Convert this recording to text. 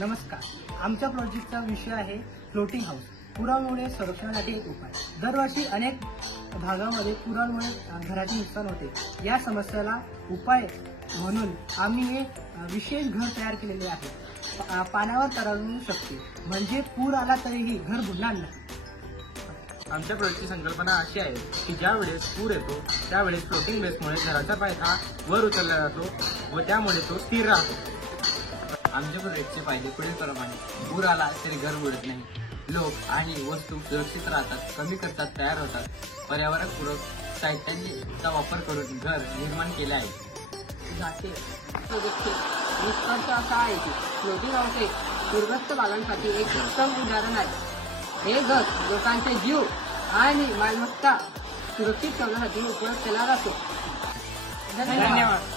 नमस्कार. आमच्या प्रोजेक्टचा विषय आहे फ्लोटिंग हाऊस. पुरामुळे संरक्षणासाठी एक उपाय. दरवर्षी अनेक भागामध्ये पुरामुळे घराचे नुकसान होते. या समस्येला उपाय म्हणून आम्ही एक विशेष घर तयार केलेले आहे. पाण्यावर तरंगू शकते, म्हणजे पूर आला तरीही घर बुडणार नाही. आमच्या प्रोजेक्टची संकल्पना अशी आहे की ज्या वेळेस पूर येतो त्यावेळेस फ्लोटिंग बेसमुळे घराचा पायथा वर उचलला जातो व त्यामुळे तो स्थिर राहतो. आमच्या प्रोजेक्टचे फायदे पुढील प्रमाणे. पूर आला तरी घर बुडत नाही, लोक आणि वस्तू सुरक्षित राहतात, कमी खर्चात तयार होतात, पर्यावरणपूरक साहित्यांचा वापर करून घर निर्माण केले आहे. प्रोजेक्टचे निष्कर्ष असा आहे की फ्लोटिंग हाऊस एक पूरग्रस्त भागांसाठी एक उत्तम उदाहरण आहे. हे घर लोकांचे जीव आणि मालमत्ता सुरक्षित ठेवण्यासाठी उपयोग केला जातो. धन्यवाद.